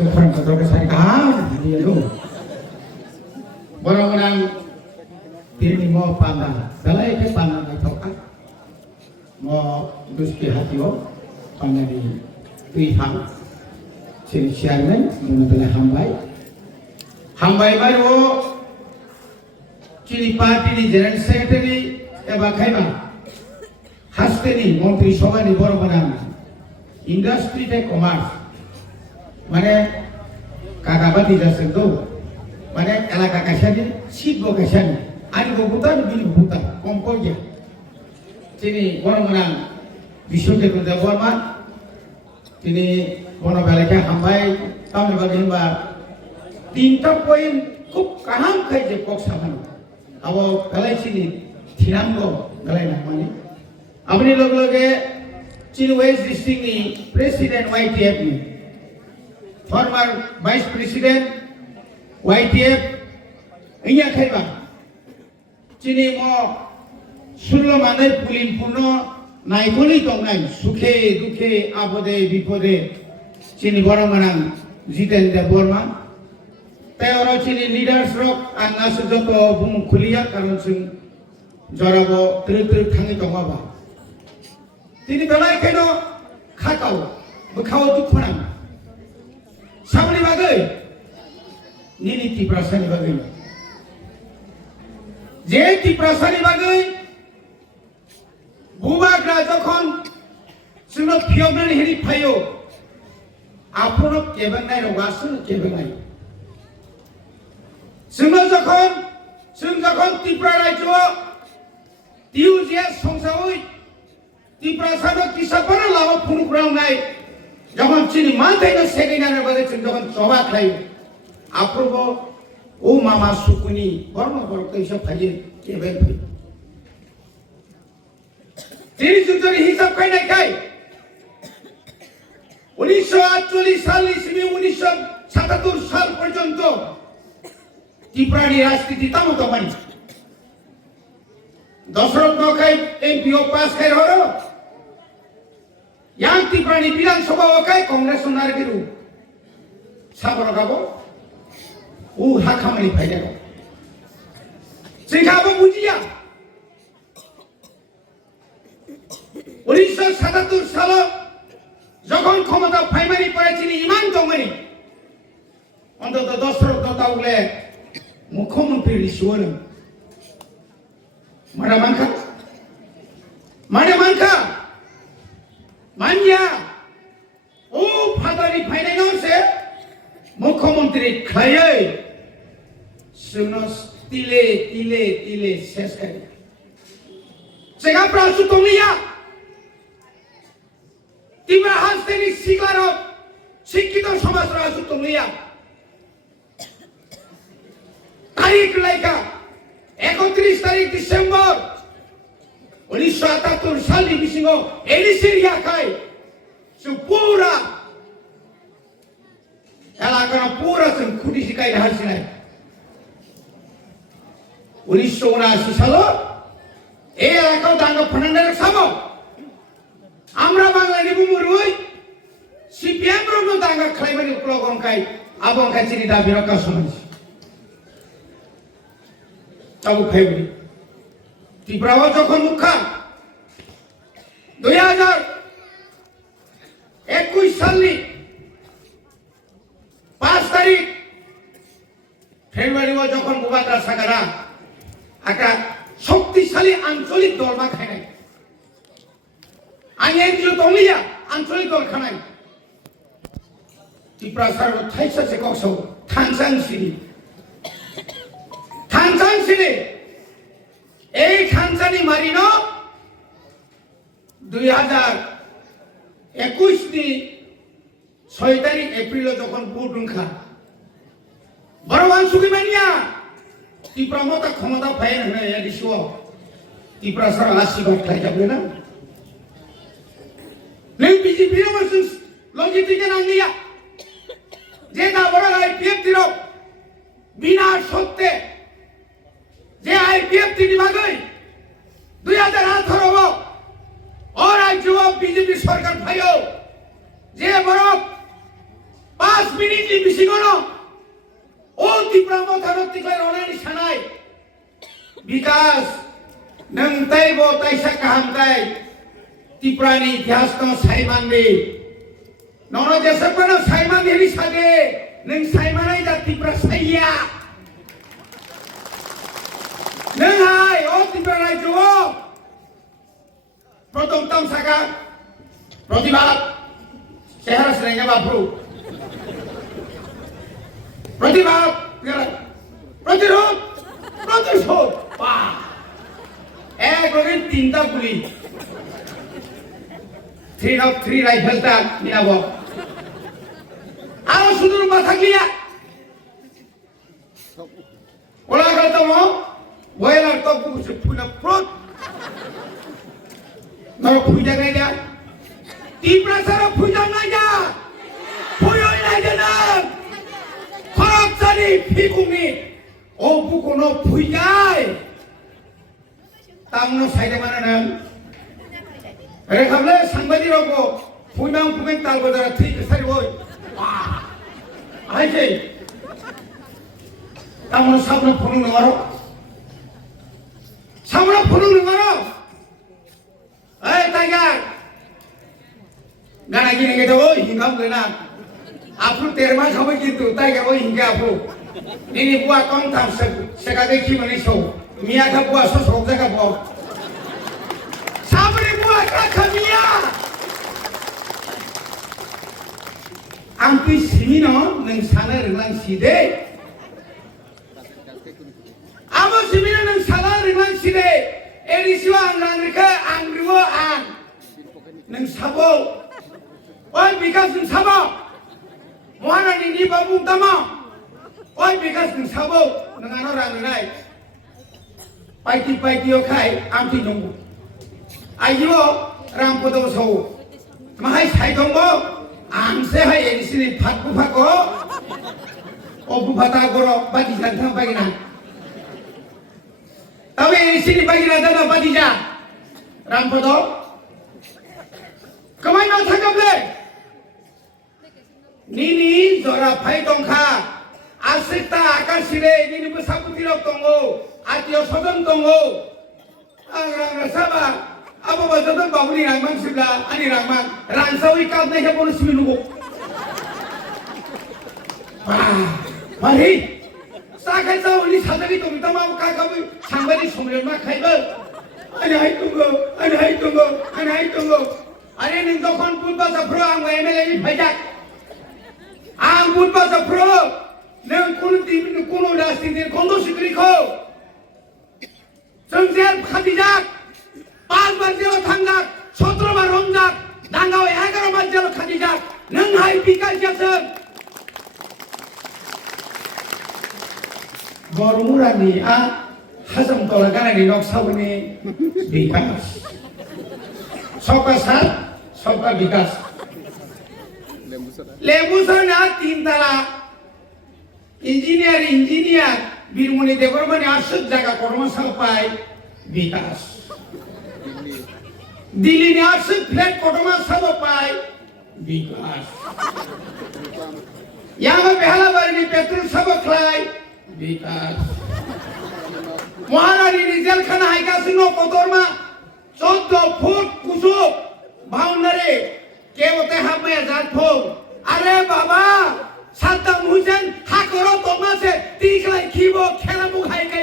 Orang kata saya dia tu. Orang-orang ini mau pandang, balai ke pandang itu kan, mau duski hati pandang di tuihan, sini chairman, mana hambai baru, ciri parti di general secretary, kaiba, haste ni, menteri soal ni orang-orang, industri dan commerce. মানে কাকাবাতি যাচ্ছেন তো মানে এলাকা কাছানি শিল্প কাছানি আনি ভূতান বিল ভূতান কম করিয়া তিনি বনমনা বিশ্বদেব বর্মা তিনি বনবেলাকে হামবাই তামনি বাগে বা তিনটা পয়েন্ট খুব কাহাম খাই যে কক সামানো আবো বেলাইছিনি থিরাঙ্গ বেলাই না মানে আপনি লগে লগে চিন ওয়েস্ট ডিস্ট্রিক্ট নি প্রেসিডেন্ট YTF নি former vice president YTF ইয়া খাইবা চিনি ম ষোলো মানের পুলিন পূর্ণ নাইকলি দংনাই সুখে দুঃখে আপদে বিপদে চিনি বড় মানাং জিতেন্দ্র বর্মা তাই ওরা চিনি লিডার্স রক আন্নাস যত বুম খুলিয়া কারণ जों জরাব ত্রিত্রিক থাঙি দংবাবা তিনি বেলায় কেন খাকাও বখাও দুখনাং সামনে বাগে নিনি টিপ্রাসানি বাগে যে টিপ্রাসানি বাগে বুবাগ্রা যখন जोंनो फियबनानै हेरि फायो आपनो केबनाय रगासो केबनाय जों যখন ত্রিপুরা রাজ্য টিউজিএস সংসাউই ত্রিপুরাসানো কিসাপারা লাও ফুনুগ্রাউনাই যখন চিনি মানতাইনো সেগিনার বাদে যখন সভা খাই আপ্রব ও মামা সুকুনি বর্ম বরক এইসব খাইয়ে কেবে ভাই তিনি যুদ্ধের হিসাব খাই নাই খাই 1948 সাল ইসমি 1977 সাল পর্যন্ত ত্রিপুরার রাজনীতি তামতো মানি দশরথ নখাই এমপিও পাস খাই হলো yang ত্রিপুরানি বিধানসভা ওকাই কংগ্রেস নারগিরু সাবর গাবো ও হাখামানি ফাইদা সিংহাবো বুঝিয়া 1977 সাল যখন ক্ষমতা ফাইমানি পড়েছিলি ইমান দংমানি অন্তত দশরথ দত্তাউলে মুখ্যমন্ত্রী রিসুয়ান মারা মানখা मानिया ओ फादारी फाइनाइनाव से मुख्यमंत्री खायै जोंनो तिले सेस खाय जोंहा प्रासु दंलिया तिब्रा हास्तेनि सिग्लाराव शिक्षित समाज रासु दंलिया तारिख लायका 31 तारिख डिसेम्बर 1978 सालनि बिसिङाव एलिसिरिया खाय जों पुरा एलाकाना पुरा जों खुदिसि गायनो हासिनाय 1979 सालाव এই এলাকাও দাঙ্গা ফানান্ডার সামো আমরা বাংলানি বুমুরুই সিপিএম রনো দাঙ্গা খাইবানি উপলগনকাই আবং কাচিনি দাবি রাখা সমাজ তাও ফাইবনি ত্রিপুরাও যখন মুখা 2021 সালনি 5 তারিখ ফেব্রুয়ারিও যখন বুবাগ্রা সাগারা একটা শক্তিশালী আঞ্চলিক দল বা খায় আইএনজিও দলিয়া আঞ্চলিক দল খানাই ত্রিপুরা সরকার থাইসাছে কক্সো থানসাংসিনি এই খানসানি মারিনো 2021 নি 6 তারিখ এপ্রিল যখন ভোট উনখা বড়বান সুগিমানিয়া ত্রিপুরা মতা ক্ষমতা পায় না এদিশো ত্রিপুরা সরকার আশীর্বাদ খাই যাবে না নেই বিজেপি ভার্সেস লজিটিকে নাঙ্গিয়া যে না বড় আইপিএফ দিরো বিনা সত্যে যে आईपीएफ তিনি বাগৈ 2018 और राज्य बीजेपी सरकार भाइयों जे बरफ 5 minute Ini bisi kono. Oh Tripura mo tharot tiklai onani sanai. Bikas nang tai bo tai sa kaham tai. Tripura ni iतिहास to saiman ni. Nono jasa kono saiman ni sage. Nang saimanai ja Tripura saya. Nang hai oh Tripura rai jo. Protom tam saka. Protibat. Sehara serengga babru. Protibat. Protirod. Protirod. Wah. Login tinta guli. 303 rifle ta minabo. Aro sudur matha glia. Ola kalta mo. Boiler to buku puna prot. Naro puja gaya. Tripura sara puja gaya. Puyo gaya na. Khorok sari phikumi. O buku no pujai. Tamno saide mana nang. Rekhamle sangbadi roko. Pujang pujang tal bodara thik sari boy. Wah. Aje. Tamno sabno phunung ngaro. Sabno phunung ngaro. Tiger. Gana gini gitu, oh hinggam kena. Aku terima sama gitu, tiger oh hingga aku. Ini buat kontak sekali gimana so. Mia ka buat sosok jaga buat. Sabri buat kakak Mia. Angki sini no, neng sana renang side. Amo sini neng sana renang side. Erisiwa angrang reka angriwo ang. Neng sabo. Oi bikas neng sabo. Mohana nini babu tama. Oi bikas neng sabo. Neng ano rang renai. Paiti okai amti nunggu. Ayo rampodo so. Mahai sai tongbo. Angse hai erisini phatku phako. Obu phata goro bagi jantang bagi na. Tapi di sini bagi rata apa tidak? Rampodo. Kemana mau tangkap le? Nini zora pai tongka. Asita akan sile nini besapu tirok tonggo. Atio sodon tonggo. Angrang sabar. Apa baca babuli rangmang sebelah. Ani rangmang. Rangsawi kau nih ya bonus minugo. Wah, mari. Sakit tahu ini sadari tu minta mau kakak sangbadi somel mak kaiber. Ada hai tunggu. Ada ni dokon pun bahasa pro ang MLA ni pajak. Ang pun bahasa pro. Neng kuno das tindir kondo sikri ko. Sengsian khadijak. 5 bar jello থাঙ্গাক 17 bar রমজাক দাঙ্গাও 11 bar jello খাদিজাক নং high বিকাশ গেছেন গরমুরানি হাজম তলা গানানি নকশাবনি বিকাশ সবকা সাথ সবকা বিকাশ লেম্বুসনা 3 তালা engineer Birmani দেবরমণি 800 জায়গা কর্মশালা পায় বিকাশ দিল্লি ने 800 फ्लैट कोटमा सब पाए विकास यहाँ पहला वर्गी पेट्रोल सब खलाई विकास महारानी डिजेल खाना हाइका सिनो कोतरमा 14 फुट कुसुम बाउंड्री के होते हम में 1000 फुट अरे बाबा सद्दाम हुसैन हाकरो तोमा से तीखलाई खीबो खेला मुखाई का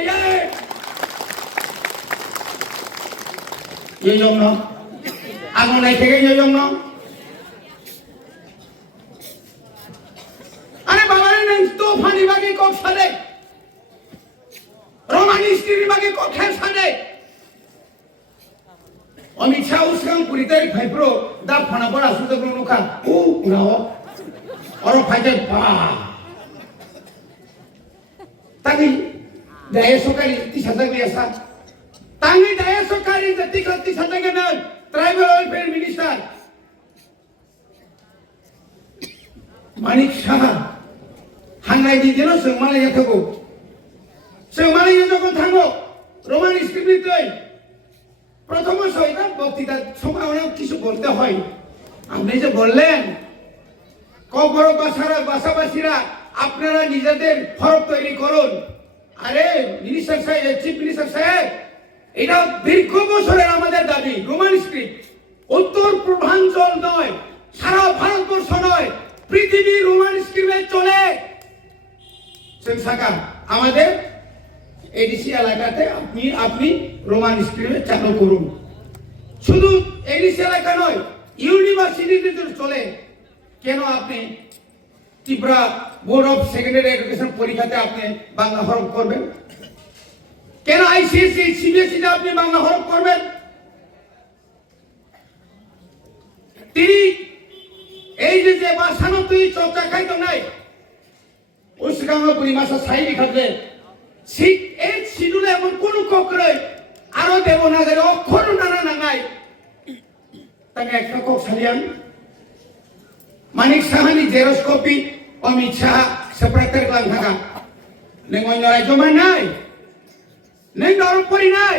ये जोंग ना Ako na ikigay yung no? Ano ba rin ng tufan ni bagi ko sade? Romanistri ni bagi ko kaya sade? Amit siya usang kulitay paipro da panapora suda gruno ka. Unawa. Oro pajay pa. Tangi daya sokari tisatag biasa. Tangi daya sokari tisatag na. Tribal Welfare Minister Manik Shah Hangai di dino Sengmalaya thago Sengmalaya jokon thango Roman script toy প্রথম সইটা বক্তৃতার সময় অনেক কিছু বলতে হয় আপনি যে বললেন কবর বাসাবাসীরা আপনারা নিজেদের হরফ তৈরি করুন। আরে মিনিস্টার সাহেব, চিফ মিনিস্টার সাহেব, এটা দীর্ঘ বছরের আমাদের দাবি। রোমান স্ক্রিপ্ট উত্তর পূর্বাঞ্চল নয়, সারা ভারতবর্ষ নয়, পৃথিবী রোমান স্ক্রিপ্টে চলে। আমাদের এডিসি এলাকাতে আপনি রোমান স্ক্রিপ্টে চালু করুন। শুধু এডিসি এলাকা নয়, ইউনিভার্সিটিতে চলে। কেন আপনি Tripura board of secondary education পরীক্ষাতে আপনি বাংলা হরফ করবেন? কেন আইসিএসসি সিবিএসসি তে আপনি বাংলা হরফ করবেন? তিনি এই যে ভাষানো তুই চর্চা খাইতো নাই উসগাঙ্গপুরি ভাষা সাই লিখাতে ঠিক এই শিডিউলে এমন কোন ককরে আরো দেবনাগরী অক্ষর নানা নাঙাই তাকে একটা কক সালিয়ান Manik Sahani xerox copy Amit Shah separator ক্লান থাকা নों অন্য রাজ্য মান নাই নों দরপরি নাই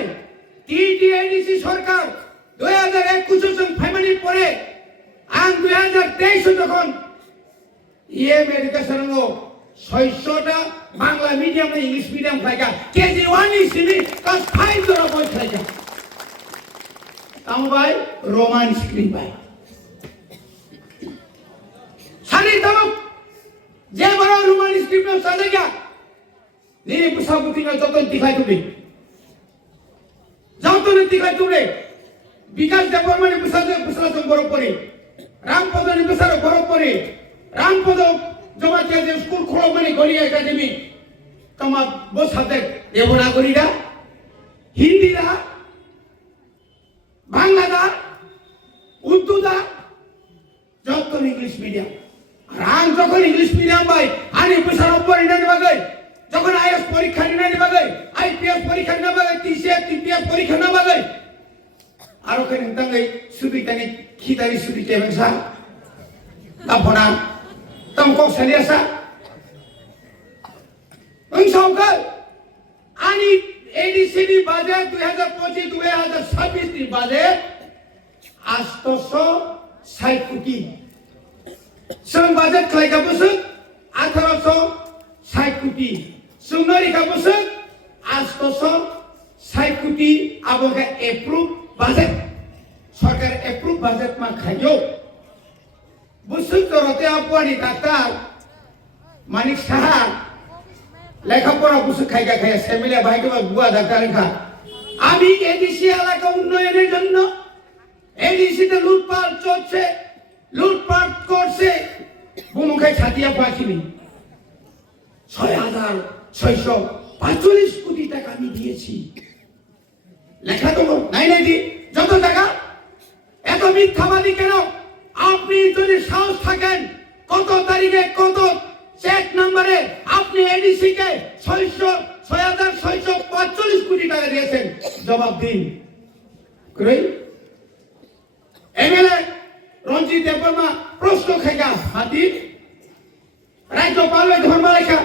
টিটিএডিসি সরকার 2021 জন ফাইনালি পরে আন 2023 যখন ইএম এডুকেশন 600টা বাংলা মিডিয়াম না ইংলিশ মিডিয়াম থাকা কেজি 1 ইসিবি ক্লাস 5 ধরা বই থাকা তাম ভাই রোমান স্ক্রিপ্ট ভাই সারি তম যে বড় রোমান স্ক্রিপ্ট চলে গিয়া নি পুসাবুতি না যতন দিখাই তুলি যতন দিখাই তুলে বিকাশ দেববর্মা পুসাজন বড় পড়ে রামপদ নিবেশার বড় পড়ে রামপদ জমাতে যে স্কুল খোলো মানে গলি একাডেমি তোমার বসাতে দেবনাগরীরা হিন্দিরা বাংলাদা উর্দুদা যত ইংলিশ মিডিয়াম আর যখন ইংলিশ মিডিয়াম ভাই আনি পুসার উপরে না নিবাগে যখন আইএস পরীক্ষা না নিবাগে আইপিএস পরীক্ষা না নিবাগে টিপিএস পরীক্ষা না নিবাগে আর ওখানে তাঙ্গাই সুবিতানি খিতারি সুবি কেবেসা আপনা তমকো সালিয়াসা অংশঙ্কল আনি এডিসিডি বাজেট 2025-2026 নি বাজেট 860 কোটি সং বাজেট খাইকা বসু 1860 কোটি সুনারি কা বসু 860 কোটি আবগা এপ্রুভ বাজেট সরকার এপ্রুভ বাজেট মা খাইও বসু করতে আপনি ডাক্তার মানিক সাহা লেখাপড়া বসু খাইকা খাইয়া সেমিলে ভাইকে বুয়া ডাক্তার লেখা আমি এডিসি এলাকা উন্নয়নের জন্য এডিসিতে লুটপাট চলছে লুটপাট করছে বুমুখে ছাতিয়া পাখিনি 6,645 কোটি টাকা আমি দিয়েছি লেখা তো নাই নাকি যত টাকা এত মিথ্যাবাদী কেন আপনি যদি সাহস থাকেন কত তারিখে কত চেক নম্বরে আপনি এডিসি কে 6,645 কোটি টাকা দিয়েছেন জবাব দিন কই এমএলএ রঞ্জিত দেববর্মা প্রশ্ন খাইগা হাতি রাজ্যপালের ধর্ম লেখা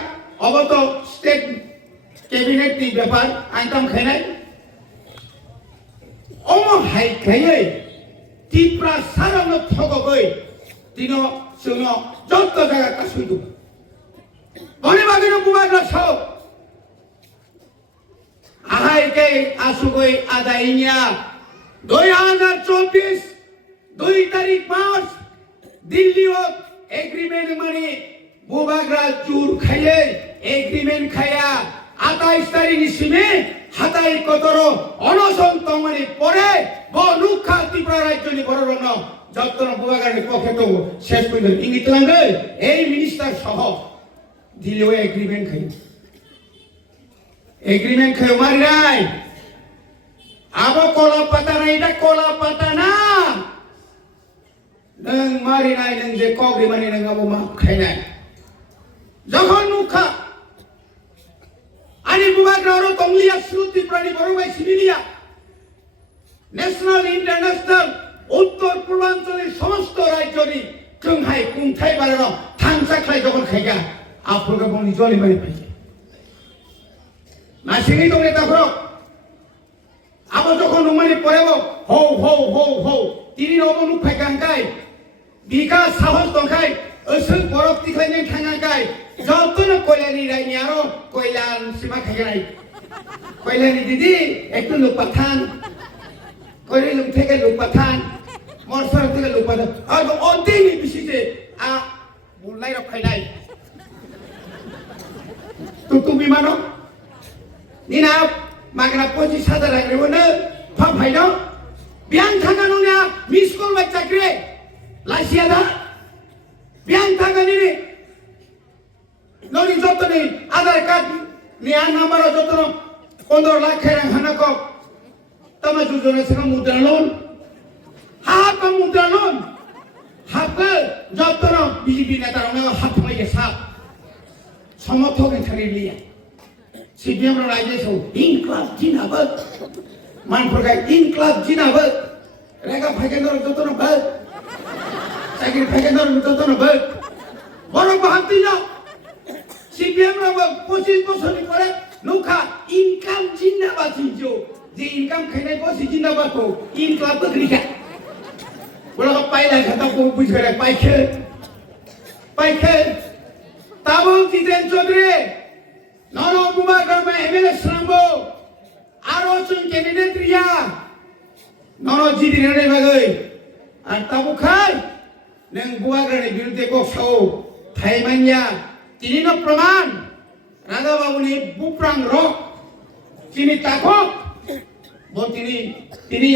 অবত স্টেট ক্যাবিনেট নি ব্যাপার আইতাম খাইনাই অম হাই খাইয়ে ত্রিপুরা সারান ঠগগই তিন সুন যত জায়গা কাশুইদু বনে বাগিন বুবাগ্রা সব আহাইকে আসুগই আদাইনিয়া 2024 2 তারিখ মার্চ দিল্লিও এগ্রিমেন্ট মানে বুবাগ্রা চুর খাইয়ে এগ্রিমেন্ট খাইয়া 28 তারিখ নিসিমে হাতাই কতর অনশন তমানি পরে বনুখা ত্রিপুরা রাজ্য নি বড় রণ যত্ন বুবাগ্রার পক্ষে তো শেষ পর্যন্ত ইঙ্গিত লাগে এই মিনিস্টার সহ দিল্লিও এগ্রিমেন্ট খাই মারি নাই আবো কলা পাতা না এটা কলা পাতা না নং মারি নাই নং যে কগরি মানি নং আবো মা খাই নাই যখন মুখা আনি বুবাগ্রারও তংলিয়া শ্রুতি প্রাণী বড়বাই সিভিলিয়া ন্যাশনাল ইন্টারন্যাশনাল উত্তর পূর্বাঞ্চলের সমস্ত রাজ্যনি চংহাই কুংথাই বারের থাংসা খাই যখন খাইগা আপনাকে বলি জলি মারি পাই না সিঙ্গি তো নেতা করো আবার যখন মানে পড়েব হৌ হৌ হৌ হৌ তিনি অবনুখ খাই কাঙ্কাই বিকাশ সাহস দখাই ओसों बरफ दिखायनो थाङाखै जतनो कयलानि रायनि आरो कयलान सिमा खायनाय कयलानि दिदी একটু লুপাথান কইরে লুক থেকে লুপাথান মরসর থেকে লুপাথান আর অদিনি বিসিতে আ বুলাই রখাইনাই তুতু বিমানো নিনা মাগনা 25,000 রাখরেবনো ফাফাইনো বিয়ান থাকানোনা মিসকল বাচ্চাকরে লাইসিয়াদা বিয়ান থাকানি ননি যতনি আধার কার্ড নিয়া নাম্বার যতন 15 লাখ রাং হানাকো তমা যোজনা সঙ্গ মুদ্রা লোন হাত মুদ্রা লোন হাতে যতন বিজেপি নেতারা হাত মাইয়ে সাপ সমর্থক থারিলিয়া সিপিএম রাইজেসো ইনক্লাব জিনাবাদ মানফরগাই ইনক্লাব জিনাবাদ রেগা ফাইকেন্দর যতন বাদ চাকরি ফাইকেন্দর যতন বাদ বড় বাহাতি না সিপিএম রা 25 বছর পরে নুখা ইনকাম জিন্দাবাদ জিজো যে ইনকাম খাইনাই বসি জিন্দাবাদ কো ইনক্লাব বগরিকা বড় পাইলা খাতা কো বুঝরে পাইখে তাবং জিতেন চৌধুরী নন বুবাগড় মে এমএলএ শ্রামবো আরো চুন ক্যান্ডিডেট রিয়া নন জিদি রে বাগৈ আর তাবু খাই নং বুবাগড়নি বিরুদ্ধে কো সাও থাইমানিয়া তিনিনো প্রমাণ রাধা বাবুনি বুপ্রাং রক চিনি তাকক তিনি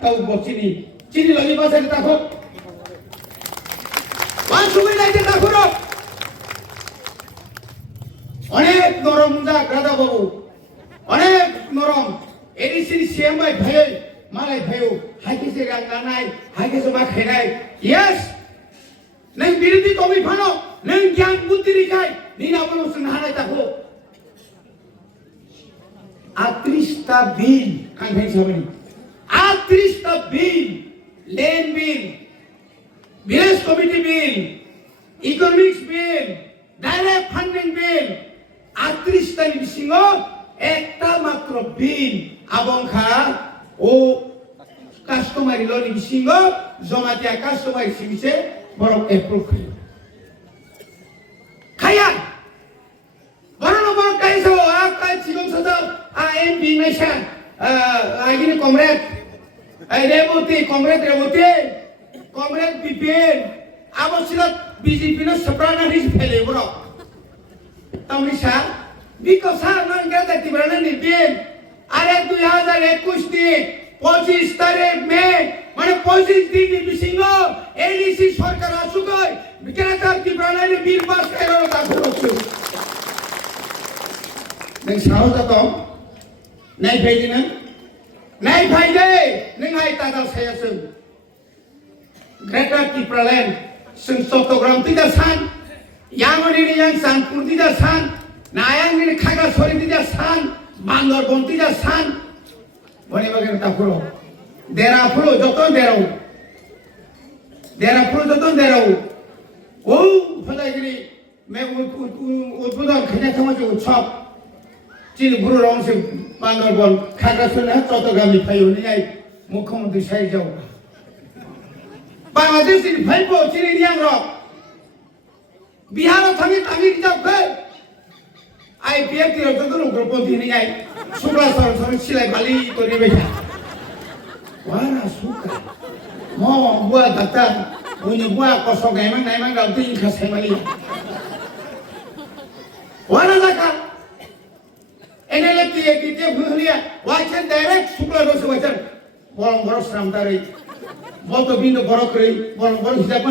তাও বচিনি চিনি লগি পাশে তাকক ওয়ান সুবি লাইতে তাকুরো অনেক নরম যাক রাধা বাবু অনেক নরম এডিসি সিএম ভাই মালাই ভাইও হাইকেসে গানাই হাইকেসে মা খাইনাই ইয়েস নং বিরোধী কবি ফানো নং জ্ঞান বুদ্ধি রিখাই নিনা বলো সুনহানাই তাকো 38টা বিল কানভাই সাবনি 38টা বিল লেন বিল ভিলেজ কমিটি বিল ইকোনমিক্স বিল ডাইরেক্ট ফান্ডিং বিল 38টা বিসিঙ্গ একটা মাত্র বিল আবংখা ও কাস্টমারি লনি বিসিঙ্গ জমাতিয়া কাস্টমারি সিংসে বড় এপ্রুভ খায়া বড় বড় কাইসো আকাই চিগম সাজা এমপি মেশা আগিনি কমরেড রেবতী কমরেড বিপিএন আবশ্যক বিজেপি নো সপ্রানা রিস ফেলে বড় তামরিসা বিকশা নঙ্গা দাতি বড় নিবিন আরে 2021 তে 25 তারিখ মে মানে 25 দিন বিসিঙ্গ এডিসি সরকার আসুগই বিকেরাতার কি প্রণালী বীর পাস এরো দাখলছু নং সাহজাত নাই ফাইদিনা নাই ফাইদে নং হাই তাদাল সায়াসু গ্রেটার টিপ্রালেন সং চট্টগ্রাম তিদা সান ইয়াংনি ইয়াং সানপুর তিদা সান নায়াংনি খাগড়াছড়ি তিদা সান বান্দরবন তিদা সান বনে বাগের তাফুলো দেরাফুলো যতন দেরাও ও ফলাইগিরি মে উদ্বোধন খাইনা থামাজো উৎসব চিনি গুরু রংসে বান্দরবন খাগড়াছড়ি চট্টগ্রামনি ফাইনি আই মুখ্যমন্ত্রী সাই যাও বাংলাদেশের ভাইপো চিনি নিয়াং রক বিহার থামি যাও গে আইপিএফ তি যতন গ্রুপতি নি আই সুব্রা সরসর সিলাই বালি করি বেটা ওয়ানা সুকা ম বুয়া ডাক্তার উনি বুয়া কসক নাইমাং গালতি ইনখা সাইমালি ওয়ানা জাকা এনএলএ টি ভুলিয়া ওয়াইছেন ডাইরেক্ট শুক্লা রস ওয়াইছেন বড় শ্রামদারি বত বিন্দু বড় করে বড় হিসাব